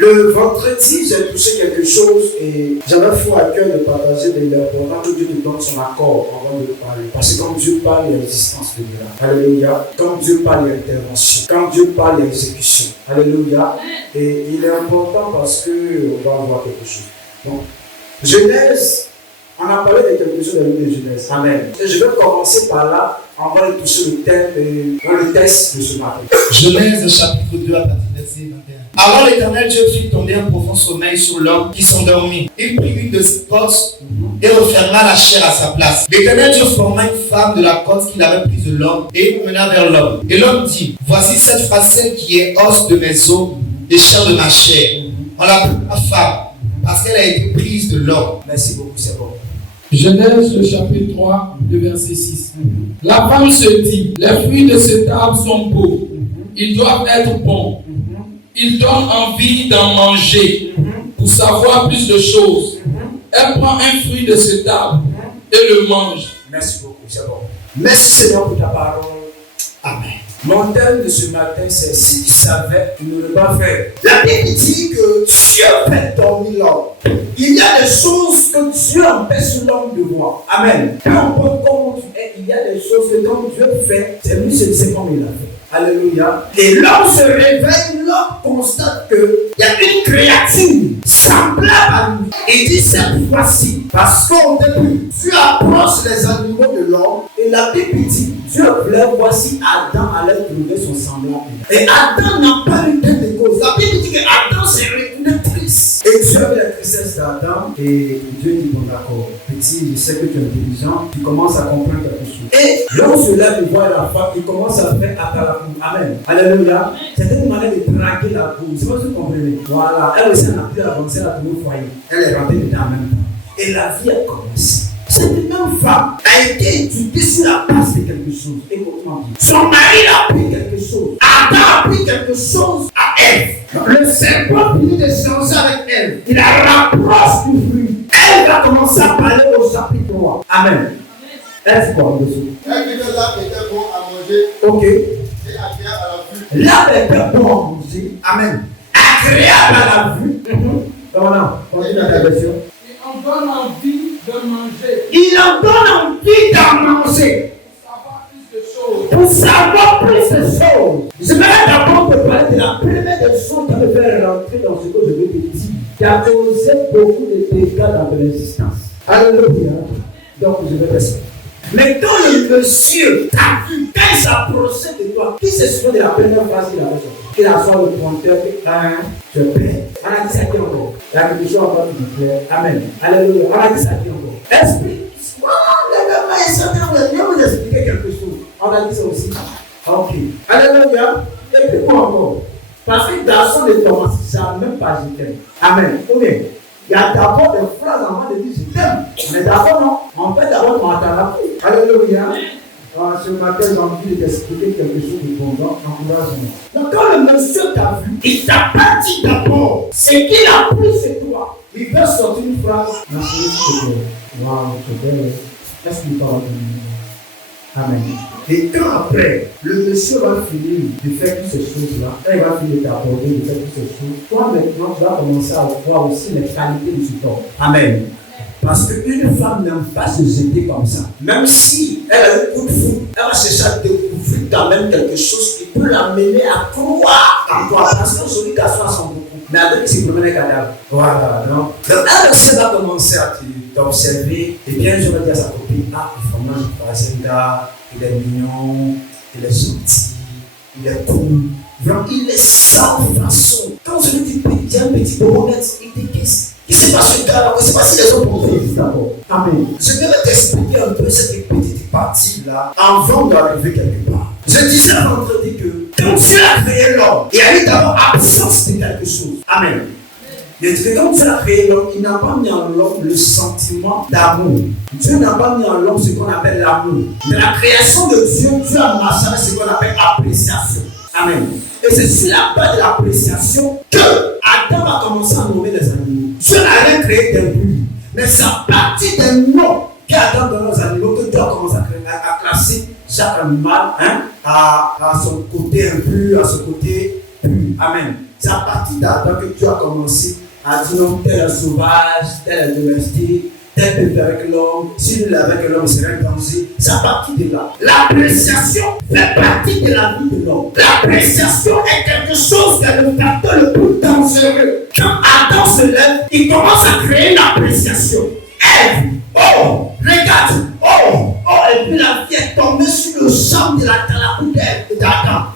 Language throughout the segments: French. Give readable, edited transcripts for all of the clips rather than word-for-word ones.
Le vendredi, j'ai touché quelque chose et j'avais fou à cœur de partager de l'important que Dieu nous donne son accord avant de parler. Parce que quand Dieu parle, il y a l'existence de miracle. Alléluia. Quand Dieu parle, il y a intervention. Quand Dieu parle, il y a exécution. Alléluia. Et il est important parce qu'on va avoir quelque chose. Donc, Genèse, on a parlé de quelque chose dans le livre de Genèse. Amen. Et je vais commencer par là. On va toucher le thème, le test de ce matin. Genèse chapitre 2 à partir du verset 21. Alors l'Éternel Dieu fit tomber un profond sommeil sur l'homme qui s'endormit. Il prit une de ses côtes et referma la chair à sa place. L'Éternel Dieu forma une femme de la côte qu'il avait prise de l'homme et mena vers l'homme. Et l'homme dit, voici cette facette qui est os de mes os et chair de ma chair. On l'appelle ma femme parce qu'elle a été prise de l'homme. Merci beaucoup, c'est bon. Genèse le chapitre 3, le verset 6. La femme se dit, les fruits de cet arbre sont beaux, ils doivent être bons, ils donnent envie d'en manger, pour savoir plus de choses. Elle prend un fruit de cet arbre et le mange. Merci beaucoup, c'est bon. Merci Seigneur pour ta parole. Amen. Mon thème de ce matin, c'est si tu savais, tu ne l'aurais pas fait. La Bible dit que Dieu fait dormir l'homme. Il y a des choses que Dieu empêche l'homme de voir. Amen. Peu importe comment tu es, il y a des choses que quand Dieu fait, c'est lui qui sait comment il a fait. Alléluia. Et l'homme se réveille, l'homme constate qu'il y a une créature semblable à lui. Il dit cette fois-ci, parce qu'au début, Dieu approche les animaux de l'homme et la Bible dit, Dieu voulait, voici Adam allait trouver son semblable. Et Adam n'a pas eu de cause. La Bible dit que Adam s'est retourné triste. Et Dieu avait la tristesse d'Adam et Dieu dit, bon d'accord, petit, je sais que tu es intelligent, tu commences à comprendre quelque chose. Et l'homme se lève et voit la femme, il commence à faire à la cour. Amen. Alléluia. C'était une manière de draguer la cour. C'est pas ce que vous comprenez. Voilà. Elle aussi, elle a pris l'avancée, elle a trouvé au foyer. Elle est rentrée dedans en même temps. Et la vie a commencé. Cette même femme a été étudiée sur la base de quelque chose. Écoute-moi bien. Son mari a pris quelque chose. Adam a pris quelque chose à Ève. Le serpent finit d'échanger avec elle. Il la rapproche du fruit. Elle va commencer à parler au chapitre 3. Amen. Elle fait quoi en dessous? Elle dit que l'arbre était bon à manger. Ok. Et agréable à la vue. L'arbre était bon à manger. Amen. Agréable à la vue. Comment non? Continue dans ta version. Il en donne envie de manger. Il en donne envie d'en manger. Pour savoir plus de choses. Je vais d'abord te parler de la première des choses qui me fait rentrer dans ce que je vais te dire, qui a causé beaucoup de dégâts dans ton existence. Alléluia. Donc je vais rester. Mais quand le monsieur t'a vu, quand il s'approchait de toi, qui se souvient de la première phrase qu'il avait sortie? Qu'il a soit le prompteur, je paie. On a dit ça qui encore. La religion encore du clair. Amen. Alléluia. On a dit ça qui encore. Esprit. Le gars est sorti, on vient vous expliquer quelque chose. On a dit ça aussi. Ok. Alléluia. Et puis quoi encore? Parce que garçon ne commence jamais même pas je t'aime. Amen. Combien? Il y a d'abord des phrases avant de dire je t'aime. Mais d'abord non. On fait d'abord mon attention. Alléluia. Ce matin, j'ai envie de t'expliquer quelque chose de bon. Donc, encourage-moi. Donc, quand le monsieur t'a vu, il t'a pas dit d'abord ce qu'il a pris chez toi. Il peut sortir une phrase. Ma chérie, s'il te plaît. Waouh, c'est belle. Est-ce qu'il parle de nous? Amen. Et quand après, le monsieur va finir de faire toutes ces choses-là, quand il va finir d'aborder, de faire toutes ces choses, toi maintenant, tu vas commencer à voir aussi les qualités de cet homme. Amen. Parce qu'une femme n'aime pas se jeter comme ça. Même si elle a un coup de foudre, elle va chercher à découvrir quand même quelque chose qui peut l'amener à croire en toi. Parce que celui qui a soin sont beaucoup. Mais avec ses premiers cadavres. Voilà, non? Donc elle aussi va commencer à t'observer. Et bien, je vais dire à sa copine, ah, vraiment, je crois c'est un gars, il est mignon, il est gentil, il est cool. Donc il est sans façon. Quand je lui dis petit, un petit bonhonnette, il dit qu'est-ce qui se passe ce gars-là? Je ne sais pas si les autres ont fait d'abord. Amen. Je vais t'expliquer un peu cette petite partie-là avant d'arriver quelque part. Je disais vendredi que quand Dieu a créé l'homme, il y a eu d'abord absence de quelque chose. Amen. Il dit que quand Dieu a créé l'homme, il n'a pas mis en l'homme le sentiment d'amour. Dieu n'a pas mis en l'homme ce qu'on appelle l'amour. Mais la création de Dieu, Dieu a marché avec ce qu'on appelle appréciation. Amen. Et c'est sur la base de l'appréciation que Adam a commencé à nommer les animaux. Dieu n'a rien créé d'impur. Mais c'est à partir des noms qu'Adam donne aux animaux que Dieu a commencé à classer chaque animal à son côté impur, à son côté Amen. C'est à partir d'Adam que tu as commencé à dire non, tel est sauvage, tel est domestique, tel peut faire avec l'homme, si nous l'avons avec l'homme, c'est un danger. C'est à partir de là. L'appréciation fait partie de la vie de l'homme. L'appréciation est quelque chose qui est le facteur le plus dangereux. Quand Adam se lève, il commence à créer l'appréciation. Ève, oh, regarde, oh, et puis la vie est tombée sur le champ de la poudre d'Adam.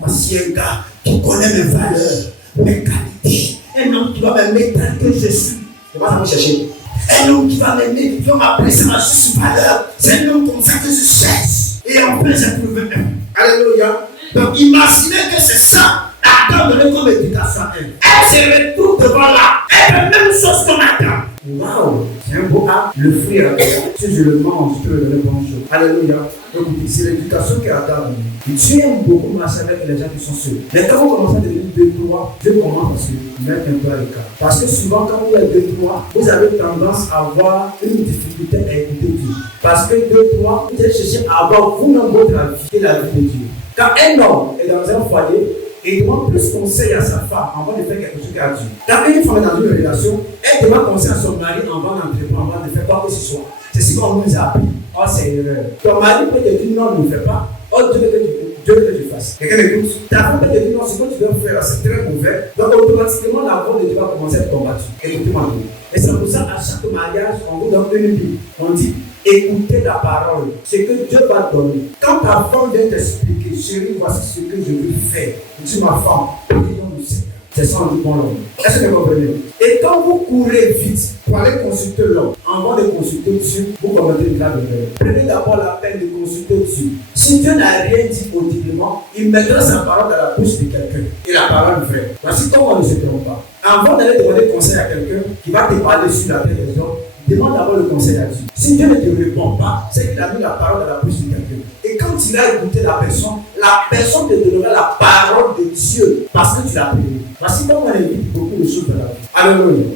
Voici un gars qui connaît mes valeurs, mes qualités. Un homme qui va m'aimer tel que je suis. C'est pas ça que vous cherchez. Un homme qui va m'aimer, qui va m'apprécier ma juste valeur. C'est un homme comme ça que je cherche. Et en plus, j'ai trouvé un. Alléluia. Donc, imaginez que c'est ça. Adam donnait comme éducation à elle. Elle se retrouve devant là. Elle fait même chose comme Adam. Waouh, c'est un beau acte. Le fruit à terre. Si je le mange, je peux le donner bonne chose. Alléluia. Donc, c'est l'éducation qu'Adam donne. Dieu aime beaucoup marcher avec les gens qui sont seuls. Mais quand vous commencez à devenir 2-3, Dieu commence à se mettre un peu à l'écart. Parce que souvent, quand vous êtes 2-3, vous avez tendance à avoir une difficulté à écouter Dieu. Parce que 2-3, vous allez chercher à avoir vous-même votre avis et la vie de Dieu. Quand un homme est dans un foyer, et il demande plus conseil à sa femme avant de faire quelque chose qu'à Dieu. Quand une femme est dans une relation, elle demande conseil à son mari avant d'entreprendre, avant de faire quoi que ce soit. C'est ce qu'on nous a appris. Oh, c'est une erreur. Ton mari peut te dire non, ne le fais pas. Oh, Dieu veut que tu fasses. Quelqu'un m'écoute. Ta femme peut te dire non, ce que tu dois faire, c'est très mauvais. Donc, automatiquement, la voix de Dieu va commencer à être combattue. Écoutez-moi. Et c'est pour ça, à chaque mariage, on vous donne une Bible. On dit écoutez la parole, ce que Dieu va donner. Quand ta femme vient t'expliquer, chérie, voici ce que je veux faire. Dis ma femme, prions le Seigneur. C'est ça, on dit bon l'homme. Est-ce que vous comprenez? Et quand vous courez vite pour aller consulter l'homme, avant de consulter Dieu, vous commettez le cas de l'homme. Prenez d'abord la peine de consulter Dieu. Si Dieu n'a rien dit audiblement, il mettra sa parole dans la bouche de quelqu'un. Et la parole vraie. Voici comment on ne se trompe pas. Avant d'aller demander conseil à quelqu'un qui va te parler sur la terre des hommes, demande d'abord le conseil à Dieu. Si Dieu ne te répond pas, c'est qu'il a mis la parole dans la bouche de quelqu'un. Et quand tu vas écouter la personne te donnera la parole de Dieu parce que tu l'as prié. Voici comment on évite beaucoup de choses dans la vie. Alléluia.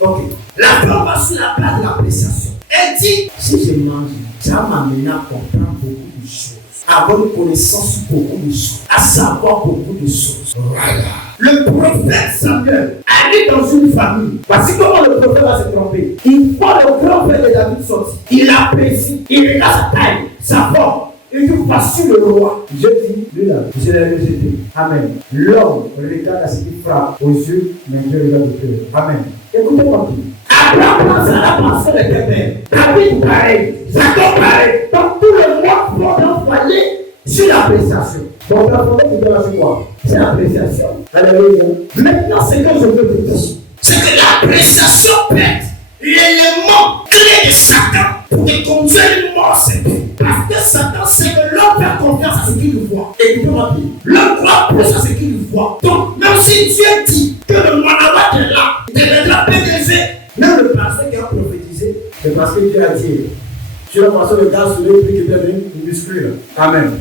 Ok. La femme va sur la place de l'appréciation. Elle dit, si je mange, ça va m'amener à comprendre beaucoup de choses. À avoir une connaissance sur beaucoup de choses. À savoir beaucoup de choses. Voilà. Le prophète Samuel allait dans une famille. Voici comment le prophète va se tromper. Il voit le grand frère de David sortir. Il apprécie. Il regarde sa taille, sa forme. Il dit, voici le roi. Je dis, lui là, je l'ai rejeté. Amen. L'homme regarde à ce qu'il frappe aux yeux, mais Dieu regarde le cœur. Amen. Écoutez-moi tout. Abraham, ça l'a pensé le Père. David, pareil. Jacob, pareil. Donc tout le monde va envoyer sur l'appréciation. Donc la fondation de la c'est quoi? C'est l'appréciation. Alléluia. Maintenant, ce que je veux te dire, c'est que l'appréciation peut être l'élément clé de Satan pour te conduire à une mort certaine. Parce que Satan sait que l'homme fait confiance à ce qu'il voit. Écoutez-moi bien. L'homme croit plus à ce qu'il voit. Donc, même si Dieu dit que le Manawat est là, il deviendra PDG. Même le pasteur qui a prophétisé, c'est parce que Dieu a dit. Tu vas passer le gars sur le prix qui devient musclé. Amen.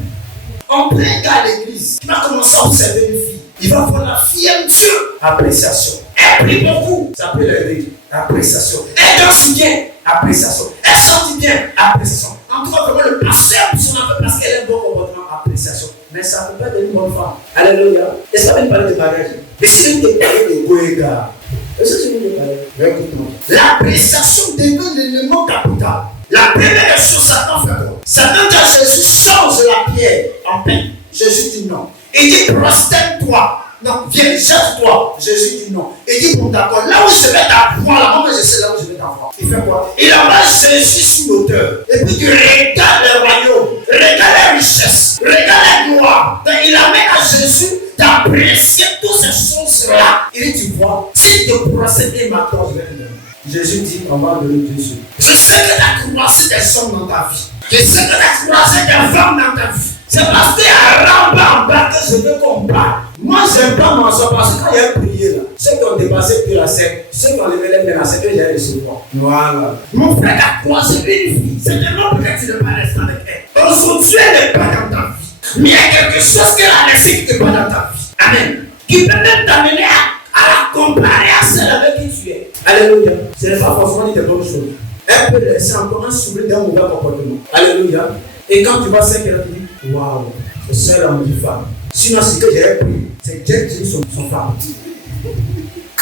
On prend un gars à l'église, il va commencer à observer une fille. Il va voir la fille aime Dieu. Appréciation. Elle prie beaucoup. Ça peut l'aider. Appréciation. Elle danse bien. Appréciation. Elle chante bien. Appréciation. En tout cas, vraiment, le pasteur pour son enfant parce qu'elle a un bon comportement. Appréciation. Mais ça ne peut pas être une bonne femme. Alléluia. Est-ce que je vais parler de mariage? Et si je vais te parler de Goéga? Est-ce que je vais te parler? Écoute-moi. L'appréciation devient l'élément capital. La première chose, Satan fait quoi? Satan dit à Jésus, change la pierre en pain. Jésus dit non. Il dit, prosterne-toi. Non, viens, jette-toi. Jésus dit non. Il dit, bon d'accord, là où je vais t'avoir, là-bas, je sais là où je vais t'avoir. Il fait quoi? Il envoie Jésus sur l'auteur. Et puis tu regardes le royaume, regarde les richesses, regarde la gloire. Donc il amène à Jésus d'apprécier toutes ces choses-là. Il dit, tu vois, si tu procèdes maintenant, je vais te donner. Jésus dit, on va donner Dieu. Je sais que tu as croisé des hommes dans ta vie. Je sais que tu as croisé des femmes dans ta vie. C'est parce qu'il y a un en bas que je veux qu'on parle. Moi, je n'aime pas m'en sortir parce que quand il y a prié là, ceux qui ont dépassé que la scène, ceux qui ont levé les de la scène, eux, j'ai recevoir. Voilà. Mon frère a croisé une fille. C'est tellement peut-être que tu ne pas rester avec elle. Aujourd'hui, elle n'est pas dans ta vie. Mais il y a quelque chose qu'elle a laissé qui n'est pas dans ta vie. Amen. Qui peut même t'amener à la comparer à celle avec qui tu es. Alléluia. Ce n'est pas forcément des bonnes choses. Elle peut laisser encore un souvenir d'un mauvais comportement. Alléluia. Et quand tu vois 5 heures, tu dis, waouh, c'est seul homme du femme. Sinon, ce que j'ai appris, c'est que Dieu son femme.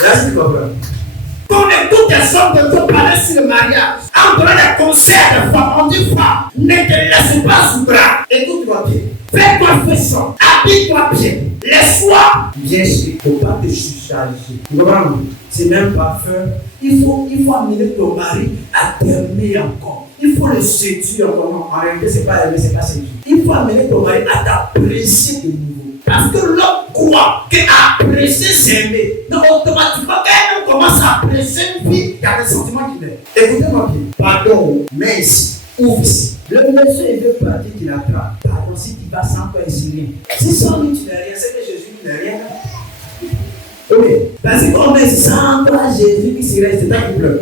Là, c'est quoi, frère? Qu'on écoute des hommes de te parler sur le mariage. En donnant des conseils de femmes, on dit femme, ne te laisse pas sous bras. Écoute-moi bien. Fais-toi faisant. Habille-toi bien. Laisse-toi bien sûr. Il ne faut pas te surcharger. C'est même parfum. Il faut amener ton mari à t'aimer encore. Il faut le séduire encore. En réalité, ce n'est pas aimer, ce n'est pas séduire. Il faut amener ton mari à t'apprécier de nouveau. Parce que l'homme croit qu'apprécier, c'est aimer. Donc, automatiquement, quand on commence à apprécier une fille, il y a des sentiments qui naissent. Écoutez-moi bien. Pardon, mais ici, ouvre ici. Le monsieur, il veut partir qu'il attrape. Pardon, si tu vas sans toi, ici, rien. Si sans lui, tu n'es rien, c'est que Jésus qui n'est rien. Ok. Parce qu'on met sans toi, Jésus qui s'y reste, c'est toi qui pleure.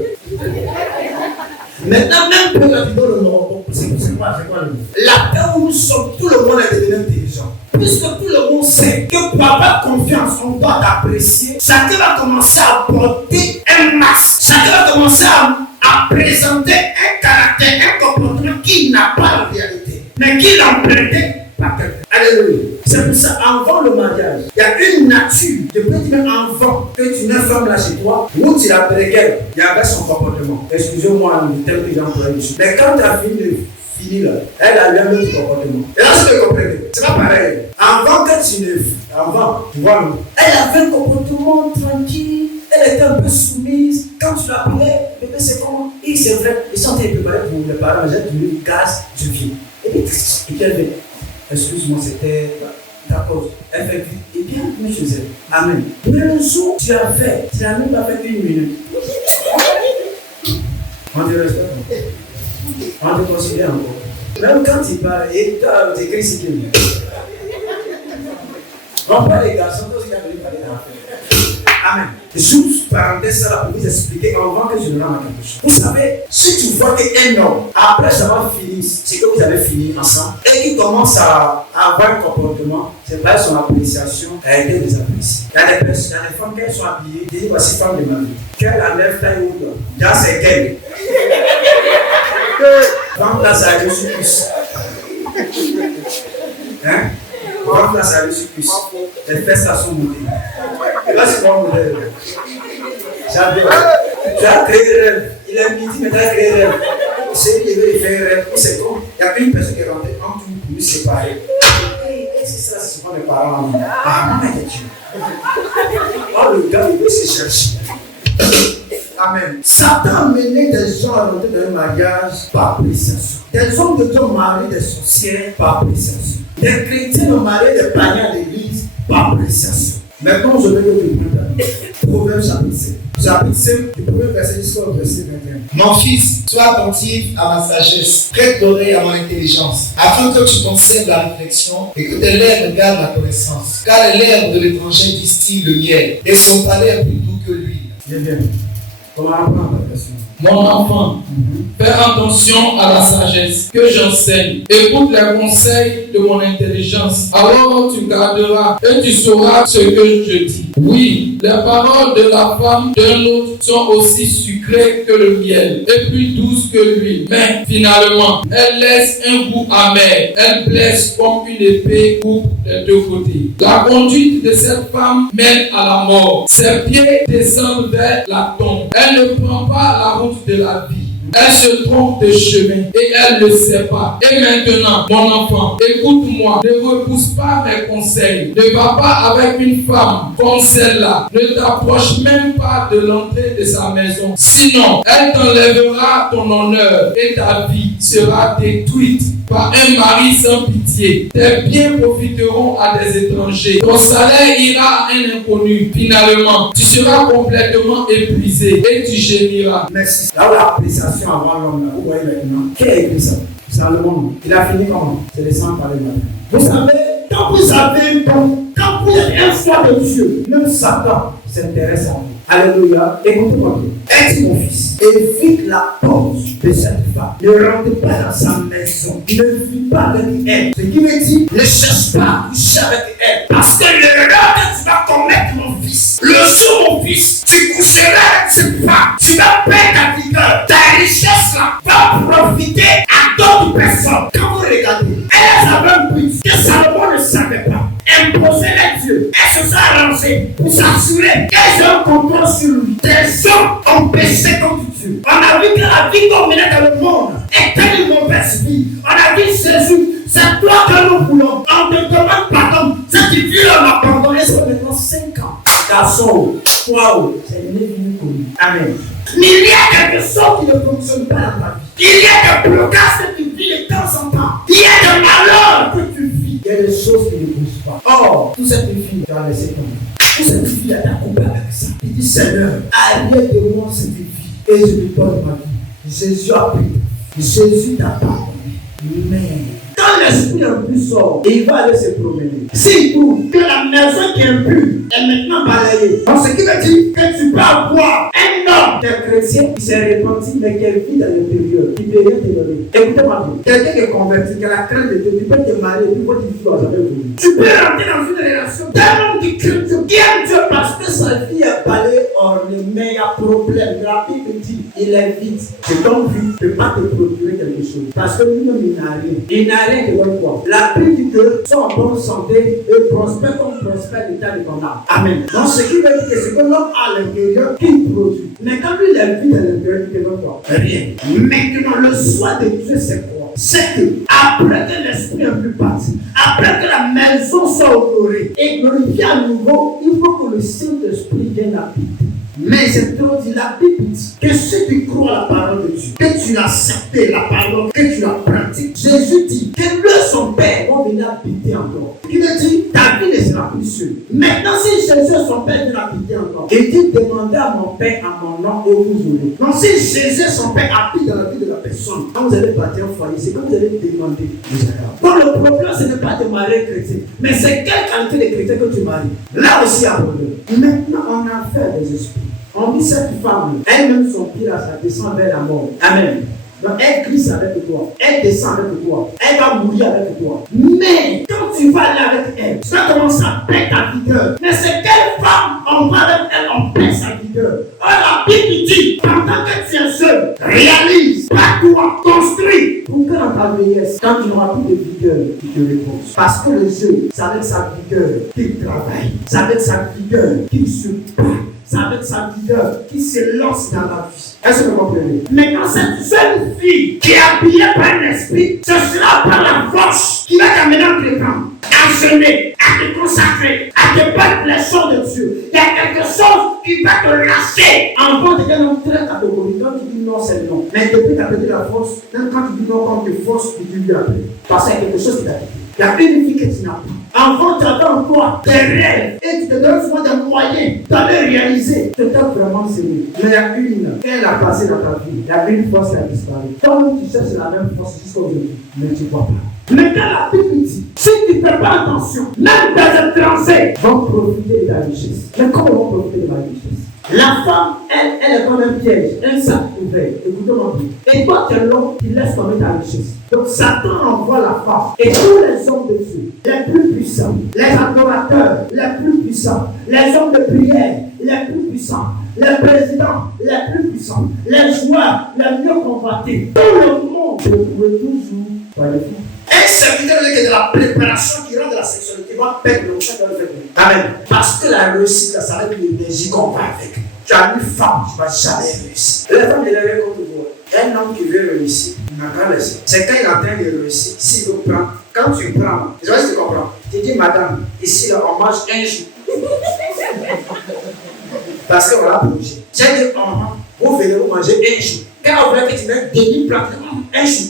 Maintenant, même quand tu donnes le nom, c'est quoi le nom? La terre où nous sommes, tout le monde est devenu intelligent. Puisque tout le monde sait que pour avoir confiance, on doit t'apprécier, chacun va commencer à porter un masque. Chacun va commencer à présenter un caractère, un comportement qui n'a pas la réalité, mais qui l'a emprunté par quelqu'un. Alléluia. C'est pour ça, avant le mariage, il y a une nature, je peux dire avant que tu n'as femme là chez toi, où tu l'appelles qu'elle, il y avait son comportement. Excusez-moi, le terme que j'ai employé dessus. Mais quand tu as fini là, elle a eu un autre comportement. Et là, je te comprends. C'est pas pareil. Avant que tu ne. Avant, tu vois, elle avait un comportement tranquille, elle était un peu soumise. Quand tu l'appelais, bébé, c'est comment? Et c'est vrai, ils sont préparés pour les parents, j'ai donné une gaz, je viens. Et puis elle fait, excuse-moi, c'était ta cause. Elle fait vite. Et bien, mais je sais. Amen. Mais le jour, tu as même pas fait 1 minute. On te respecte. On te considère encore. Même quand il parle, et tu écris ce qu'il y a. On parle des garçons, aussi quand on parle des enfants. Amen. Juste parenthèse, ça pour vous expliquer avant que je ne rende quelque chose. Vous savez, si tu vois qu'un homme, après avoir fini, c'est que vous avez fini ensemble, et qu'il commence à avoir un comportement, c'est pas son appréciation, elle a été désappréciée. Il y a des femmes qui sont habillées, qui disent voici femme de ma vie. Qu'elle enlève taille haute, là c'est qu'elle. Donc là, ça a reçu plus. Hein? Donc là, ça a reçu plus. Les fesses là sont montées. Et là, c'est mon modèle. J'adore. Tu as créé des rêves. Il est midi, mais tu as créé des rêves. C'est lui qui veut faire un rêve. C'est comme, il n'y a qu'une personne qui est rentrée en tout pour nous séparer. Est-ce que ça, c'est souvent mes parents? Ah, non, mais Dieu. Oh, le gars, il veut se chercher. Amen. Satan a mené des gens à rentrer dans un mariage par appréciation. Des hommes de Dieu ont marié des sorcières par appréciation. Des chrétiens ont marié des païens à l'église par appréciation. Maintenant, je vais vous demander. Proverbe chapitre 7. Chapitre 7, du premier verset jusqu'au verset 21. Mon fils, sois attentif à ma sagesse, prête l'oreille à mon intelligence, afin que tu conserves la réflexion et que tes lèvres gardent la connaissance. Car les lèvres de l'étranger distillent le miel, et son palais est plus doux que l'huile. Bien, bien. Comment apprendre la question? Mon enfant, fais attention à la sagesse que j'enseigne. Écoute les conseils de mon intelligence. Alors tu garderas et tu sauras ce que je dis. Oui, les paroles de la femme d'un autre sont aussi sucrées que le miel et plus douces que l'huile. Mais finalement, elles laissent un goût amer. Elles blessent comme une épée coupe des deux côtés. La conduite de cette femme mène à la mort. Ses pieds descendent vers la tombe. Elle ne prend pas la route de la vie. Elle se trompe de chemin et elle ne sait pas. Et maintenant, mon enfant, écoute-moi. Ne repousse pas mes conseils. Ne va pas avec une femme comme celle-là. Ne t'approche même pas de l'entrée de sa maison. Sinon, elle t'enlèvera ton honneur et ta vie sera détruite par un mari sans pitié. Tes biens profiteront à des étrangers. Ton salaire ira à un inconnu. Finalement, tu seras complètement épuisé et tu gémiras. Merci. Là où l'appréciation avant l'homme, là, vous voyez maintenant, qui a écrit ça? Salomon. Il a fini comment? C'est les 100 par les matin. Vous savez, quand vous avez un don, quand vous êtes un foi de Dieu, même Satan s'intéresse à vous. Alléluia. Écoutez-moi bien. Est-ce mon fils? Évite la pause de cette femme. Ne rentre pas dans sa maison. Ne vis pas avec elle. Ce qui me dit, ne cherche pas à coucher avec elle. Parce que l'erreur que tu vas commettre, mon fils, le jour, mon fils, tu coucheras avec cette femme. Tu vas perdre ta vigueur. Ta richesse là va profiter à d'autres personnes. Quand vous regardez, savaient pas. Imposer les dieux. Elle se sont arrangées pour s'assurer qu'elles ont un contrôle sur lui. Des hommes ont péché contre Dieu. On a vu que la vie qu'on menait dans le monde était une mauvaise vie. On a vu Jésus. C'est toi que nous voulons. On te demande pardon. Cette vie, on a pardonné. Ça fait maintenant 5 ans. Garçon, waouh, c'est devenu connu. Amen. Mais il y a quelque chose qui ne fonctionne pas dans ta vie. Il y a des blocages que tu vis de temps en temps. Il y a des malheurs que tu vis. Il y a des choses qui ne bougent pas. Or, toute cette fille, tu as laissé tomber. Toute cette fille, elle t'a coupé avec ça. Il dit, Seigneur, arrière de moi cette vie et je lui donne ma vie. Jésus a pris. Jésus t'a pardonné. Mais quand l'esprit impur sort et il va aller se promener, s'il trouve que la maison qui est impure est maintenant balayée, donc ce qui veut dire que tu peux avoir un homme de chrétien qui s'est repenti mais qui vit dans l'intérieur, qui ne peut rien te donner. Écoutez-moi bien, quelqu'un qui est converti, qui a la crainte de Dieu, tu peux te marier, puis votre vie va jamais venir. Tu peux rentrer dans une relation d'un homme qui craint Dieu, qui aime Dieu parce que sa vie est balayée ornée, mais il y a problème. La Bible dit, il est vide. C'est ton vie, tu ne peux pas te procurer quelque chose. Parce que lui-même, il n'a rien. Il n'a rien que l'on voit. La Bible dit que sont en bonne santé et prospère comme prospère l'état de ton âme. Amen. Donc ce qui veut dire que c'est que l'homme à l'intérieur qui produit. Mais quand lui il est vide à l'intérieur, il ne peut pas. Rien. Maintenant, le soin de Dieu, c'est quoi? C'est que après que l'esprit est plus parti, après que la maison soit honorée et glorifiée à nouveau, il faut que le Saint-Esprit vienne habiter. Mais c'est trop dit, la Bible dit que si tu crois à la parole de Dieu, que tu acceptes la parole, que tu la pratiques, Jésus dit que lui et son Père vont venir habiter encore. Il veut dire, ta vie ne sera plus sûre. Maintenant, si Jésus et son Père viennent habiter encore, il dit, demandez à mon Père à mon nom et vous aurez. Donc si Jésus et son Père habitent dans la vie de la personne, quand vous allez bâtir un foyer, c'est quand vous allez demander. Donc le problème, ce n'est pas de marier chrétien, mais c'est quelle qualité de chrétien que tu maries. Là aussi, il y a un problème. Maintenant, on a affaire des esprits. On dit cette femme, elle-même son pied là, ça descend vers la mort. Amen. Donc elle glisse avec toi, elle descend avec toi, elle va mourir avec toi. Mais quand tu vas aller avec elle, tu vas commencer à perdre ta vigueur. Mais c'est quelle femme on va avec elle, on perd sa vigueur. Or la Bible dit, pendant que tu es seul, réalise, bats-toi, construis. Pour que dans ta vieillesse, quand tu n'auras plus de vigueur, tu te reposes. Parce que le jeu, c'est avec sa vigueur qu'il travaille, c'est avec sa vigueur qu'il se bat. C'est avec sa vigueur qui se lance dans la vie. Est-ce que vous comprenez? Maintenant, cette jeune fille qui est habillée par un esprit, ce sera par la force qui va t'amener entre les temps, à jeûner, à te consacrer, à te battre les choses de Dieu. Il y a quelque chose qui va te lâcher. Enfant, tu es dans très catégorique. Quand tu dis non, c'est non. Mais depuis que tu as perdu la force, même quand tu dis non, quand tu forces, tu dis oui après. Parce qu'il y a quelque chose qui t'a quitté. Il y a une vie que tu n'as pas. Avant, tu avais encore des rêves et tu te donnes souvent des moyens d'aller réaliser. Tu t'es vraiment sérieux. Mais il y a une, elle a passé dans ta vie. Il y a une force qui a disparu. Toi-même, tu cherches la même force jusqu'à aujourd'hui. Mais tu ne vois pas. Mais quand la Bible dit, si tu ne fais pas attention, même des étrangers vont profiter de la richesse. Mais comment vont profiter de la richesse? La femme, elle est comme un piège, un sac ouvert. Écoutez-moi bien. Et toi, tu es l'homme qui laisse tomber ta richesse. Donc Satan envoie la femme. Et tous les hommes de Dieu, les plus puissants, les adorateurs, les plus puissants, les hommes de prière, les plus puissants, les présidents, les plus puissants, les joueurs, les mieux combattus, tout le monde se trouve toujours par les filles. Un serviteur qui est de la préparation qui rend de la sexualité va perdre le sein de l'évêque. Amen. Parce que la réussite, ça va être l'énergie qu'on va avec. Tu as une femme, tu ne vas jamais réussir. La femme, elle est rien contre vous. Un homme qui veut réussir, il n'a qu'à laisser. C'est quand il est en train de réussir, s'il veut prendre. Quand tu prends, je sais pas si tu comprends. Tu dis, madame, ici, là, on mange un jour. Parce qu'on l'a plongé. J'ai dit, vous venez vous manger un jour. Quand on veut que tu mettes 2000 plats, un jour.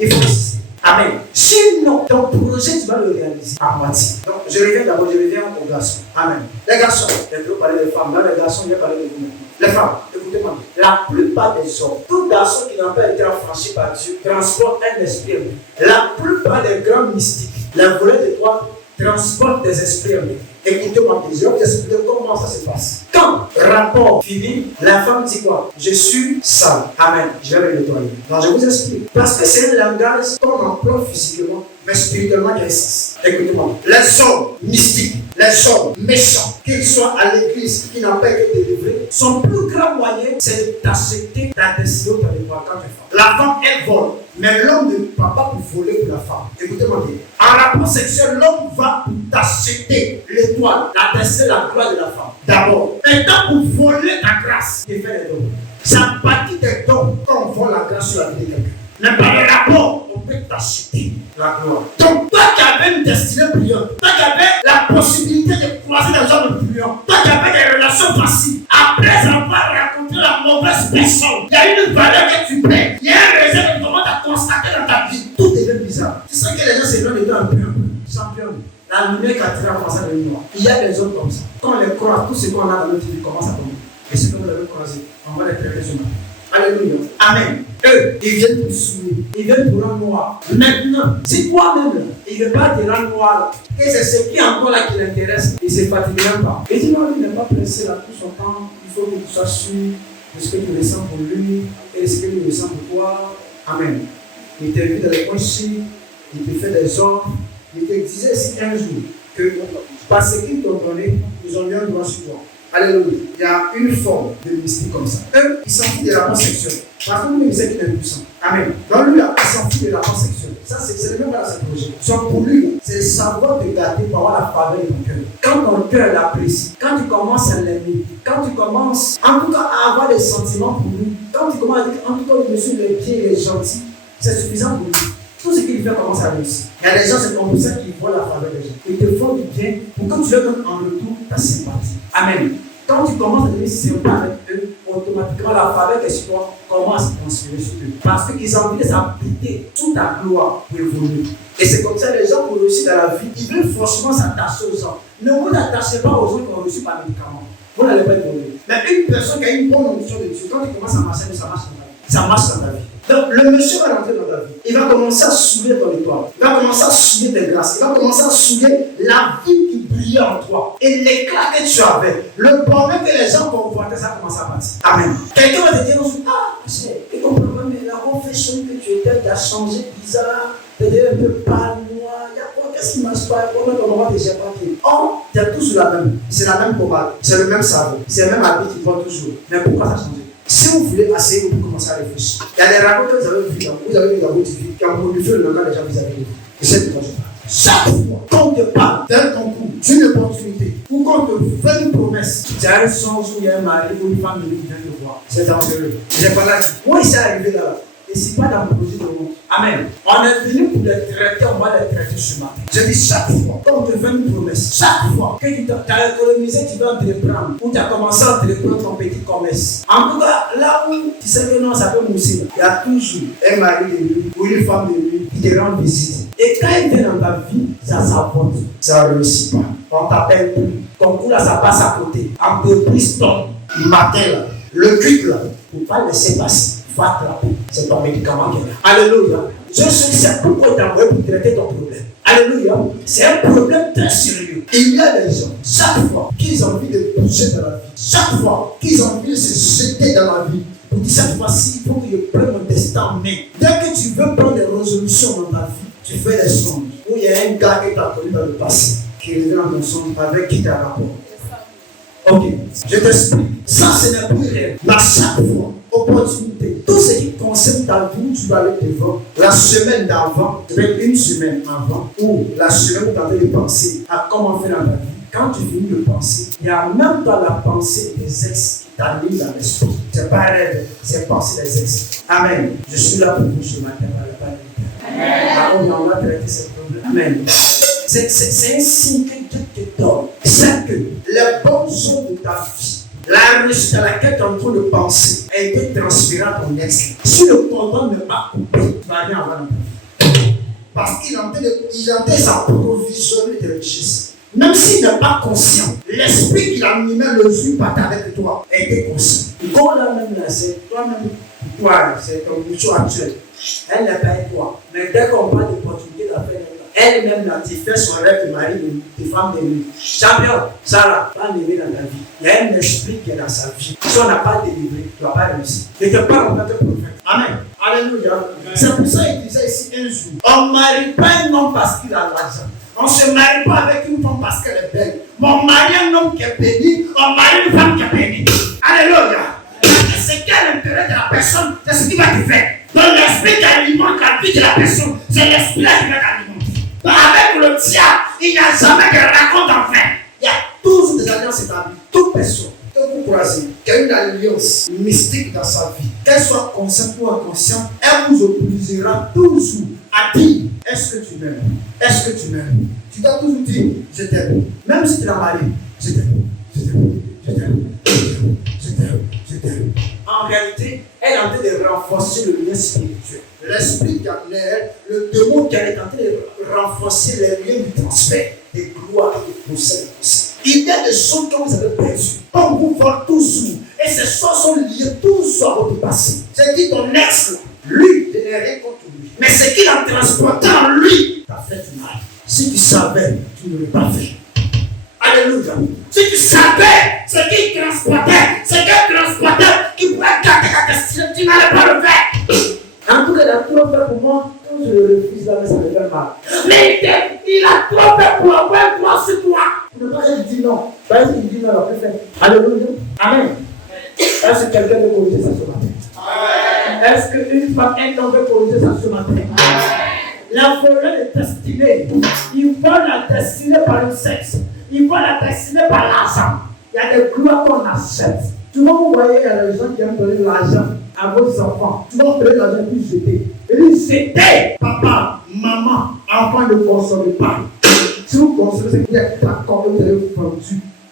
Il faut insister. Amen. Sinon, ton projet, tu vas le réaliser à moitié. Donc, je reviens aux garçons. Amen. Les garçons, je vais parler des femmes. Là, les garçons, je vais parler de vous. Les femmes, écoutez-moi. La plupart des hommes, tout garçon qui n'a pas été affranchi par Dieu, transporte un esprit. La plupart des grands mystiques, les volets de toi, transportent des esprits. Écoutez-moi, je vais vous expliquer comment ça se passe. Quand rapport fini, la femme dit quoi? Je suis sale. Amen. Je vais le nettoyer. Donc je vous explique. Parce que c'est un langage qu'on emploie physiquement, mais spirituellement il y a un sens. Écoutez-moi. Les hommes mystiques, les hommes méchants, qu'ils soient à l'église, qui n'ont pas été délivrés, son plus grand moyen, c'est de t'acheter ta destinée dans les quand tu fais. La femme, elle vole. Mais l'homme ne va pas pour voler pour la femme. Écoutez-moi bien. En rapport sexuel, l'homme va pour t'acheter l'étoile, la destinée, la gloire de la femme. D'abord. Maintenant, pour voler ta grâce, il fait les dons. Ça partit des dons quand on vole la grâce sur la vie de quelqu'un. Mais par le rapport, on peut t'acheter la gloire. Donc, toi qui avais une destinée brillante, toi qui avais la possibilité de croiser des hommes brillants, toi qui avais des relations faciles, après avoir rencontré la mauvaise personne, il y a une valeur que tu perds, il y a un raison que tu commences à constater dans ta vie. Tout devient bizarre. Tu sais que les gens s'éloignent de toi un peu. Champion. La lumière qui a tiré en face de noir. Il y a des hommes comme ça. Quand on les croise, tout ce qu'on a dans notre vie commence à tomber. Et ce que vous avez croisé, on va les traiter ce matin. Alléluia. Amen. Eux, ils viennent pour souiller. Ils viennent pour rendre noir. Maintenant, si toi-même, il ne veut pas te rendre noir, et c'est ce qui est encore là qui l'intéresse, il ne se fatiguera pas. Et dis non, il n'est pas pressé là tout son temps. Il faut que tu sois sûr de ce que tu ressens pour lui et de ce que tu ressens pour toi. Amen. Il t'invite dans les coins ici, il te fait des ordres. Il te disait ici un jour que parce qu'ils t'ont donné, ils ont mis un droit sur toi. Alléluia. Il y a une forme de mystique comme ça. Eux, ils s'en foutent des rapports sexuels. Parce que lui, il sait qu'il est puissant. Amen. Donc lui, il s'en fout des rapports sexuels. Ça, c'est le même dans ce projet. Donc pour lui, c'est le savoir te garder pour avoir la faveur de ton cœur. Quand ton cœur l'apprécie, quand tu commences à l'aimer, quand tu commences, en tout cas, à avoir des sentiments pour lui, quand tu commences à dire, en tout cas, monsieur, le pied, il est gentil, c'est suffisant pour lui. Tout ce qu'il fait commence à réussir. Il y a des gens, c'est comme ça qu'ils voient la faveur des gens. Ils te font du bien pour que tu leur donnes en retour ta sympathie. Amen. Quand tu commences à devenir sympa avec eux, automatiquement la faveur que sur toi commence à transférer sur eux. Parce qu'ils ont envie de s'appliquer sous ta gloire pour évoluer. Et c'est comme ça que les gens qui ont réussi dans la vie, ils veulent forcément s'attacher aux gens. Ne vous attachez pas aux gens qui ont reçu par médicaments. Vous n'allez pas évoluer. Mais une personne qui a une bonne notion de Dieu, quand il commence à marcher, ça marche dans ta vie. Ça marche dans ta vie. Donc, le monsieur va rentrer dans ta vie. Il va commencer à souiller ton étoile. Il va commencer à souiller tes grâces. Il va commencer à souiller la vie qui brillait en toi. Et l'éclat que tu avais. Le bonheur que les gens convoitaient, ça commence à partir. Amen. Quelqu'un va te dire, ah, c'est ton problème, mais la confession que tu étais, tu as changé bizarre. Tu es un peu pâle, noir. Il y a quoi? Qu'est-ce qui ne marche pas? Comment tu n'as pas fait? Oh, tu es toujours la même. C'est la même pommade. C'est le même savon. C'est le même habit qui porte toujours. Mais pourquoi ça a changé? Si vous voulez assez, vous pouvez commencer à réfléchir. Il y a des rapports que vous avez vus, vous avez vu dans votre vie, qui ont modifié le langage des gens vis-à-vis de vous. Et c'est de quoi je parle. Chaque fois qu'on te parle d'un concours, d'une opportunité, ou qu'on te fait une promesse, il y a un sens où il y a un mari ou une femme qui vient te voir. C'est dangereux. Je n'ai pas là. Moi, il s'est arrivé là. Et ce n'est pas dans le projet de monde. Amen. On est venu pour les traiter, on va les traiter ce matin. Je dis chaque fois, quand on te fait une promesse, chaque fois que tu as économisé, tu vas entreprendre, ou tu as commencé à entreprendre ton petit commerce. En tout cas, là où tu sais que non, ça peut mousser, il y a toujours un mari de lui ou une femme de lui qui te rend visite. Et quand il vient dans ta vie, ça s'apporte. Ça ne réussit pas. On t'appelle plus. Ton coup là, ça passe à côté. Entreprise tombe. Le matin là, le cuit là, il ne faut pas laisser passer. Va attraper. C'est ton médicament qui est là. Alléluia. Je sais pourquoi tu as envoyé pour traiter ton problème. Alléluia. C'est un problème très sérieux. Il y a des gens, chaque fois qu'ils ont envie de bouger dans la vie, chaque fois qu'ils ont envie de se jeter dans la vie, pour dire cette fois-ci, il faut que je prenne mon destin en main. Dès que tu veux prendre des résolutions dans ta vie, tu fais des songes. Où il y a un gars qui t'a connu dans le passé, qui revient dans ton songe avec qui tu as rapport. Ok, je t'explique. Ça, ce n'est plus rien. Mais à chaque fois, opportunité. Tout ce qui concerne ta vie, tu vas aller devant. La semaine d'avant, peut-être une semaine avant, ou la semaine où tu avais de penser à comment faire dans ta vie. Quand tu finis de penser, il y a même dans la pensée des ex qui t'animent dans l'esprit. C'est pas un rêve, c'est penser des ex. Amen. Je suis là pour vous ce matin par le Père. Amen. On va traiter ces problèmes. Amen. C'est un signe que Dieu te donne. C'est que les bonnes choses de ta vie, la réussite à laquelle tu es en train de penser, a été transférée à ton ex. Si le cordon n'est pas coupé, tu ne vas rien avoir dans ta vie. Parce qu'il est en train de s'approvisionner de richesses. Même s'il n'est pas conscient, l'esprit qui animait le jour pas avec toi a été conscient. Quand là même là, c'est toi-même, toi, c'est ton mission actuel. Elle n'est pas toi. Mais dès qu'on parle d'opportunité d'affaires, elle-même là, tu fais son rêve de mari, de femme de nuit. Champion, Sarah, va lever dans ta vie. Il y a un esprit qui est dans sa vie. Si on n'a pas délivré, tu ne vas pas réussir. Ne te pas en tant que prophète. Amen. Alléluia. C'est pour ça qu'il disait ici un jour, on ne marie pas un homme parce qu'il a l'argent. On ne se marie pas avec une femme parce qu'elle est belle. Mon mari est un homme qui est béni, on marie une femme qui est bénie. Alléluia. C'est quel intérêt de la personne, c'est ce qui va te faire. Donc l'esprit qui alimente la vie de la personne, c'est l'esprit qui va t'alimenter. Avec le diable, il n'y a jamais de raconte d'enfer. Il y a toujours des alliances établies. Toute personne que vous croisez, qui a une alliance mystique dans sa vie, qu'elle soit consciente ou inconsciente, elle vous obligera toujours à dire: est-ce que tu m'aimes? Est-ce que tu m'aimes? Tu dois toujours dire: je t'aime. Même si tu l'as marié, je t'aime. Je t'aime. Je t'aime. Je t'aime. Je t'aime. En réalité, elle est en train de renforcer le lien spirituel. L'esprit qui a le démon qui est en train de renforcer les liens du transfert, des gloires et des possèdes. Il y a des choses que vous avez perdues. On vous vend toujours. Et ces choses sont liées toujours à votre passé. J'ai dit ton ex, lui, je n'ai rien contre lui. Mais ce qu'il a transporté en lui t'a fait du mal. Si tu savais, tu ne l'aurais pas fait. Alléluia. Si tu savais ce qu'il transportait, qui pourrait garder ta destinée, tu n'allais pas le faire. En tout cas, il a trop fait pour moi. Quand je le refuse, là, mais ça me fait mal. Mais il a trop fait pour avoir toi sur toi. Pour ne pas dire non. Parce qu'il dit non, il a plus fait. Alléluia. Amen. Est-ce que quelqu'un veut corriger ça ce matin? Est-ce qu'une femme, un homme veut corriger ça ce matin? La volée de destinée, il vole la destinée par le sexe. Il vole la destinée par l'argent. Il y a des gloires qu'on achète. Souvent, vous voyez, il y a des gens qui aiment donner l'argent à vos enfants. Souvent, vous prenez l'argent et puis jeter. Et puis jeter, papa, maman, enfant ne consomme pas. Si vous consommez, c'est que vous êtes d'accord, vous allez vous prendre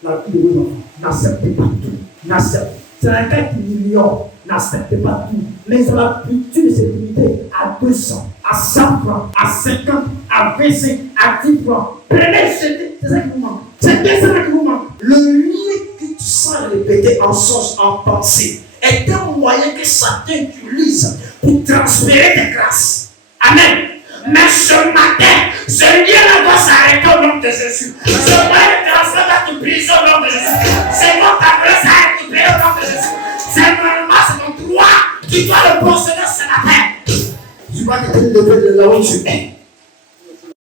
la vie de vos enfants. N'acceptez pas tout. N'acceptez. C'est un 4 millions. N'acceptez pas tout. Mais ils ont l'habitude de se limiter à 200, à 100 francs, à 50, à 25, à 10 francs. Prenez, jetez, c'est ça qui vous manque. C'est bien ça qui vous manque. Le lien que tu sens répéter en sens, en pensée, est un moyen que Satan utilise pour transférer des grâces. Amen. Mais ce matin, ce lien-là doit s'arrêter au nom de Jésus. Ce moyen de transfert va te briser au nom de Jésus. C'est mon grâce à récupérer au nom de Jésus. C'est normalement, c'est ton droit. Tu dois le posséder ce matin. Tu vas te lever de là où tu es.